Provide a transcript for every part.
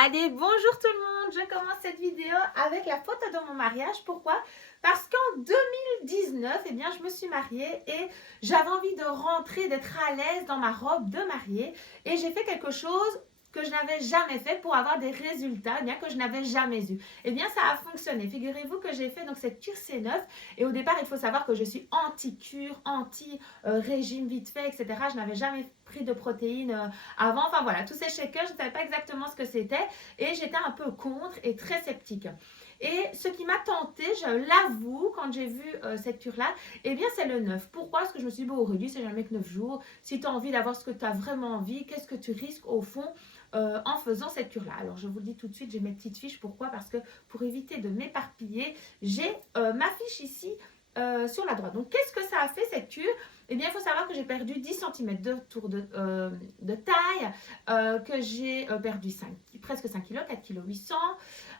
Allez, bonjour tout le monde, je commence cette vidéo avec la photo de mon mariage. Pourquoi? Parce qu'en 2019, eh bien, je me suis mariée et j'avais envie de rentrer, d'être à l'aise dans ma robe de mariée. Et j'ai fait quelque chose que je n'avais jamais fait pour avoir des résultats, eh bien, que je n'avais jamais eu. Eh bien, ça a fonctionné. Figurez-vous que j'ai fait donc cette cure C9 et au départ, il faut savoir que je suis anti-cure, anti-régime vite fait, etc. Je n'avais jamais pris de protéines avant. Enfin voilà, tous ces shakers, je ne savais pas exactement ce que c'était et j'étais un peu contre et très sceptique. Et ce qui m'a tenté, je l'avoue, quand j'ai vu cette cure-là, eh bien c'est le 9. Pourquoi? Parce que je me suis dit, bon Aurélie, c'est jamais que 9 jours. Si tu as envie d'avoir ce que tu as vraiment envie, qu'est-ce que tu risques au fond en faisant cette cure-là? Alors je vous le dis tout de suite, j'ai mes petites fiches. Pourquoi? Parce que pour éviter de m'éparpiller, j'ai ma fiche ici sur la droite. Donc qu'est-ce que ça a fait cette cure? Eh bien, il faut savoir que j'ai perdu 10 cm de tour de taille, que j'ai perdu presque 5 kg, 4 kg 800.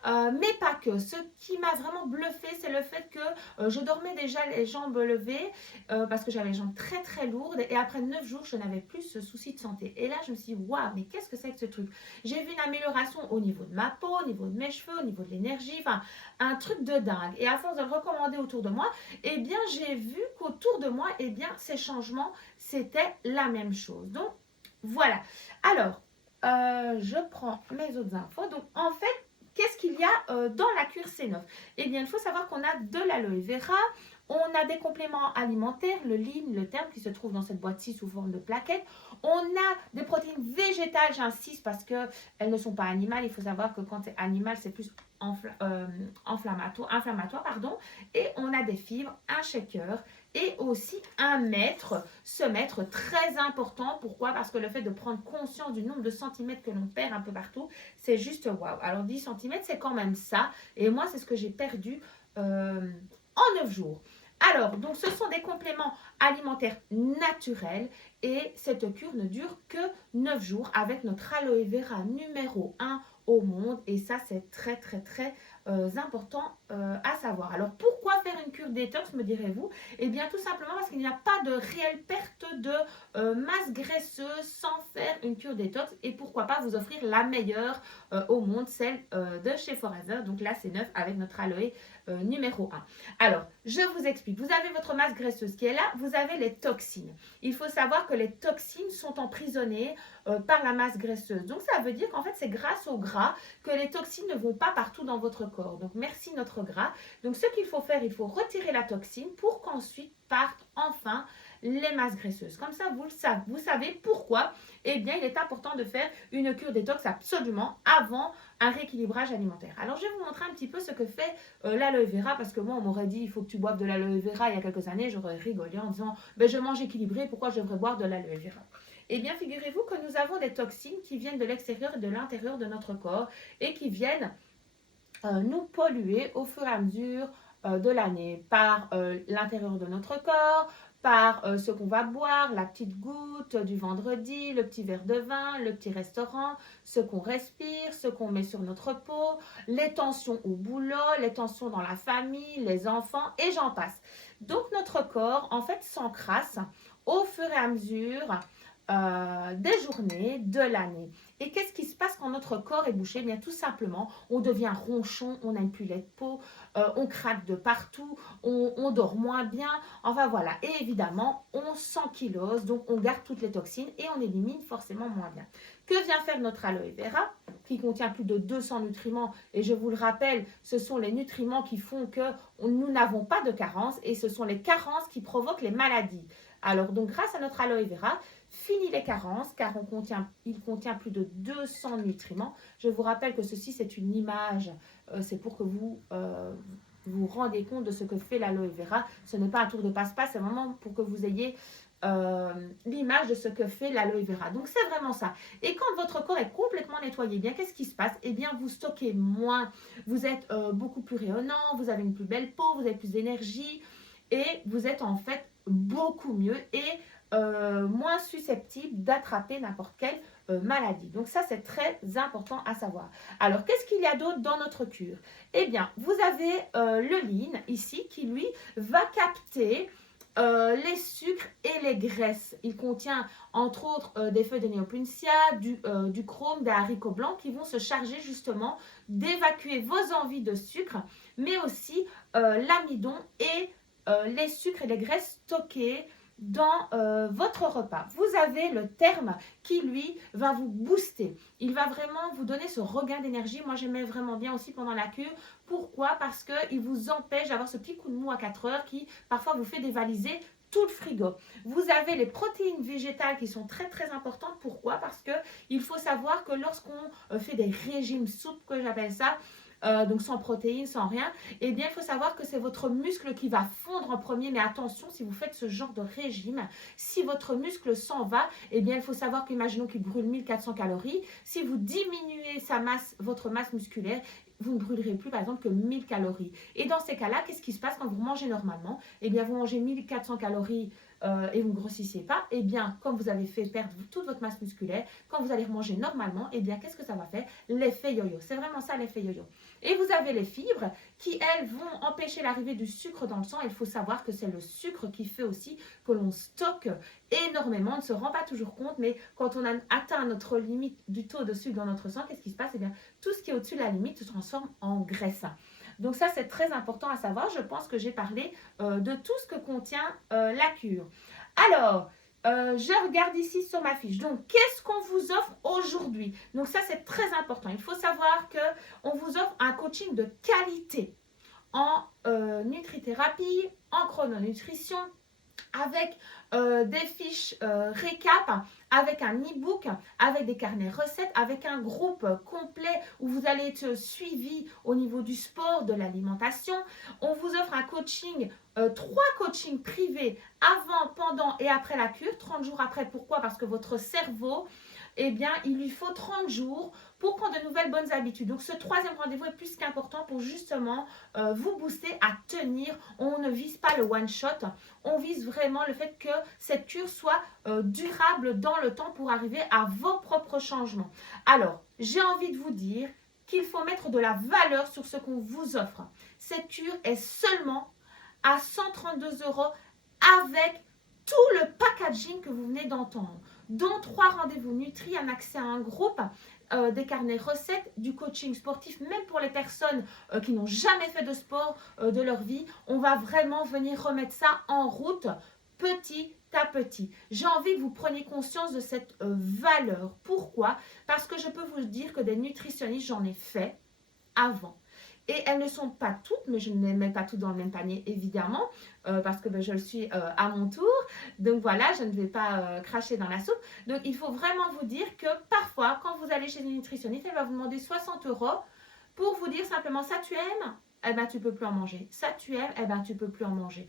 Mais pas que. Ce qui m'a vraiment bluffé, c'est le fait que je dormais déjà les jambes levées parce que j'avais les jambes très très lourdes. Et après 9 jours, je n'avais plus ce souci de santé. Et là, je me suis dit, waouh, mais qu'est-ce que c'est que ce truc? J'ai vu une amélioration au niveau de ma peau, au niveau de mes cheveux, au niveau de l'énergie. Enfin, un truc de dingue. Et à force de le recommander autour de moi, eh bien, j'ai vu qu'autour de moi, eh bien, ces changements, c'était la même chose. Donc, voilà. Alors, je prends mes autres infos. Donc, en fait, qu'est-ce qu'il y a dans la cure C9? Eh bien, il faut savoir qu'on a de l'aloe vera, on a des compléments alimentaires, le lean, le terme qui se trouve dans cette boîte-ci sous forme de plaquettes. On a des protéines végétales, j'insiste parce qu'elles ne sont pas animales. Il faut savoir que quand c'est animal, c'est plus inflammatoire, pardon. Et on a des fibres, un shaker et aussi un mètre. Ce mètre très important. Pourquoi? Parce que le fait de prendre conscience du nombre de centimètres que l'on perd un peu partout, c'est juste waouh. Alors 10 centimètres, c'est quand même ça. Et moi, c'est ce que j'ai perdu en 9 jours. Alors, donc ce sont des compléments alimentaires naturels et cette cure ne dure que 9 jours avec notre aloe vera numéro 1 au monde et ça c'est très très très important à savoir. Alors pourquoi faire une cure détox, me direz-vous? Eh bien tout simplement parce qu'il n'y a pas de réelle perte de masse graisseuse sans faire une cure détox et pourquoi pas vous offrir la meilleure au monde, celle de chez Forever. Donc là c'est neuf avec notre aloe numéro 1. Alors, je vous explique. Vous avez votre masse graisseuse qui est là, vous avez les toxines. Il faut savoir que les toxines sont emprisonnées par la masse graisseuse. Donc, ça veut dire qu'en fait, c'est grâce au gras que les toxines ne vont pas partout dans votre corps. Donc, merci notre gras. Donc, ce qu'il faut faire, il faut retirer la toxine pour qu'ensuite partent enfin les masses graisseuses. Comme ça, vous le savez. Vous savez pourquoi? Eh bien, il est important de faire une cure détox absolument avant un rééquilibrage alimentaire. Alors, je vais vous montrer un petit peu ce que fait l'aloe vera, parce que moi, on m'aurait dit, il faut que tu boives de l'aloe vera il y a quelques années, j'aurais rigolé en disant, ben, je mange équilibré, pourquoi je devrais boire de l'aloe vera? Eh bien, figurez-vous que nous avons des toxines qui viennent de l'extérieur et de l'intérieur de notre corps et qui viennent nous polluer au fur et à mesure de l'année par l'intérieur de notre corps, par ce qu'on va boire, la petite goutte du vendredi, le petit verre de vin, le petit restaurant, ce qu'on respire, ce qu'on met sur notre peau, les tensions au boulot, les tensions dans la famille, les enfants et j'en passe. Donc notre corps en fait s'encrasse au fur et à mesure des journées, de l'année. Et qu'est-ce qui se passe quand notre corps est bouché? Eh bien, tout simplement, on devient ronchon, on n'a plus de peau, on craque de partout, on dort moins bien. Enfin voilà. Et évidemment, on s'ankylose, donc on garde toutes les toxines et on élimine forcément moins bien. Que vient faire notre aloe vera qui contient plus de 200 nutriments? Et je vous le rappelle, ce sont les nutriments qui font que nous n'avons pas de carence et ce sont les carences qui provoquent les maladies. Alors donc grâce à notre aloe vera, fini les carences car il contient plus de 200 nutriments. Je vous rappelle que ceci c'est une image, c'est pour que vous vous rendez compte de ce que fait l'aloe vera. Ce n'est pas un tour de passe-passe, c'est vraiment pour que vous ayez l'image de ce que fait l'aloe vera. Donc c'est vraiment ça. Et quand votre corps est complètement nettoyé, eh bien qu'est-ce qui se passe? Eh bien vous stockez moins, vous êtes beaucoup plus rayonnant, vous avez une plus belle peau, vous avez plus d'énergie et vous êtes en fait beaucoup mieux et moins susceptible d'attraper n'importe quelle maladie. Donc ça, c'est très important à savoir. Alors, qu'est-ce qu'il y a d'autre dans notre cure? Eh bien, vous avez le lean ici qui, lui, va capter les sucres et les graisses. Il contient entre autres des feuilles de néopuntia, du chrome, des haricots blancs qui vont se charger justement d'évacuer vos envies de sucre, mais aussi l'amidon et les sucres et les graisses stockées dans votre repas. Vous avez le terme qui, lui, va vous booster. Il va vraiment vous donner ce regain d'énergie. Moi, j'aimais vraiment bien aussi pendant la cure. Pourquoi? Parce qu'il vous empêche d'avoir ce petit coup de mou à 4 heures qui, parfois, vous fait dévaliser tout le frigo. Vous avez les protéines végétales qui sont très très importantes. Pourquoi? Parce que il faut savoir que lorsqu'on fait des régimes souples, que j'appelle ça, donc sans protéines, sans rien, eh bien, il faut savoir que c'est votre muscle qui va fondre en premier. Mais attention, si vous faites ce genre de régime, si votre muscle s'en va, eh bien, il faut savoir qu'imaginons qu'il brûle 1400 calories. Si vous diminuez votre masse musculaire, vous ne brûlerez plus, par exemple, que 1000 calories. Et dans ces cas-là, qu'est-ce qui se passe quand vous mangez normalement? Eh bien, vous mangez 1400 calories et vous ne grossissez pas. Eh bien, comme vous avez fait perdre toute votre masse musculaire, quand vous allez manger normalement, eh bien, qu'est-ce que ça va faire? L'effet yo-yo. C'est vraiment ça, l'effet yo-yo. Et vous avez les fibres qui, elles, vont empêcher l'arrivée du sucre dans le sang. Il faut savoir que c'est le sucre qui fait aussi que l'on stocke énormément. On ne se rend pas toujours compte, mais quand on a atteint notre limite du taux de sucre dans notre sang, qu'est-ce qui se passe? Eh bien, tout ce qui est au-dessus de la limite se transforme en graisse. Donc ça, c'est très important à savoir. Je pense que j'ai parlé de tout ce que contient la cure. Alors, je regarde ici sur ma fiche. Donc, qu'est-ce qu'on vous offre aujourd'hui? Donc ça, c'est très important. Il faut savoir qu'on vous offre un coaching de qualité en nutrithérapie, en chrononutrition, avec des fiches récap, avec un e-book, avec des carnets recettes, avec un groupe complet où vous allez être suivi au niveau du sport, de l'alimentation. On vous offre un coaching, 3 coachings privés avant, pendant et après la cure, 30 jours après. Pourquoi? Parce que votre cerveau, eh bien, il lui faut 30 jours pour prendre de nouvelles bonnes habitudes. Donc, ce 3e rendez-vous est plus qu'important pour justement vous booster à tenir. On ne vise pas le one-shot. On vise vraiment le fait que cette cure soit durable dans le temps pour arriver à vos propres changements. Alors, j'ai envie de vous dire qu'il faut mettre de la valeur sur ce qu'on vous offre. Cette cure est seulement à 132 € avec tout le packaging que vous venez d'entendre, dont 3 rendez-vous Nutri, un accès à un groupe, des carnets recettes, du coaching sportif, même pour les personnes qui n'ont jamais fait de sport de leur vie. On va vraiment venir remettre ça en route petit à petit. J'ai envie que vous preniez conscience de cette valeur. Pourquoi? Parce que je peux vous dire que des nutritionnistes, j'en ai fait avant. Et elles ne sont pas toutes, mais je ne les mets pas toutes dans le même panier, évidemment, parce que je le suis à mon tour. Donc voilà, je ne vais pas cracher dans la soupe. Donc il faut vraiment vous dire que parfois, quand vous allez chez une nutritionniste, elle va vous demander 60 € pour vous dire simplement, ça tu aimes? Eh bien, tu ne peux plus en manger. Ça tu aimes? Eh bien, tu ne peux plus en manger.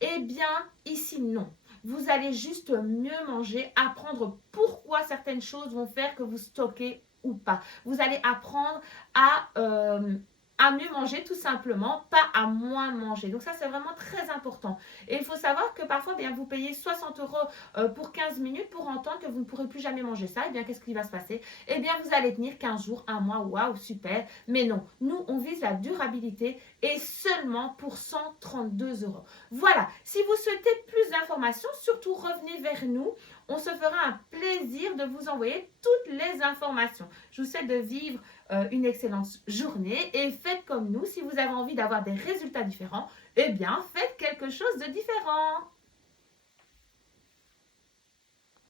Eh bien, ici, non. Vous allez juste mieux manger, apprendre pourquoi certaines choses vont faire que vous stockez ou pas. Vous allez apprendre à mieux manger tout simplement, pas à moins manger. Donc ça, c'est vraiment très important. Et il faut savoir que parfois, bien, vous payez 60 € pour 15 minutes pour entendre que vous ne pourrez plus jamais manger ça. Et bien, qu'est-ce qui va se passer? Eh bien, vous allez tenir 15 jours, un mois, waouh, super. Mais non, nous, on vise la durabilité et seulement pour 132 €. Voilà, si vous souhaitez plus d'informations, surtout revenez vers nous. On se fera un plaisir de vous envoyer toutes les informations. Je vous souhaite de vivre une excellente journée et faites comme nous. Si vous avez envie d'avoir des résultats différents, eh bien, faites quelque chose de différent.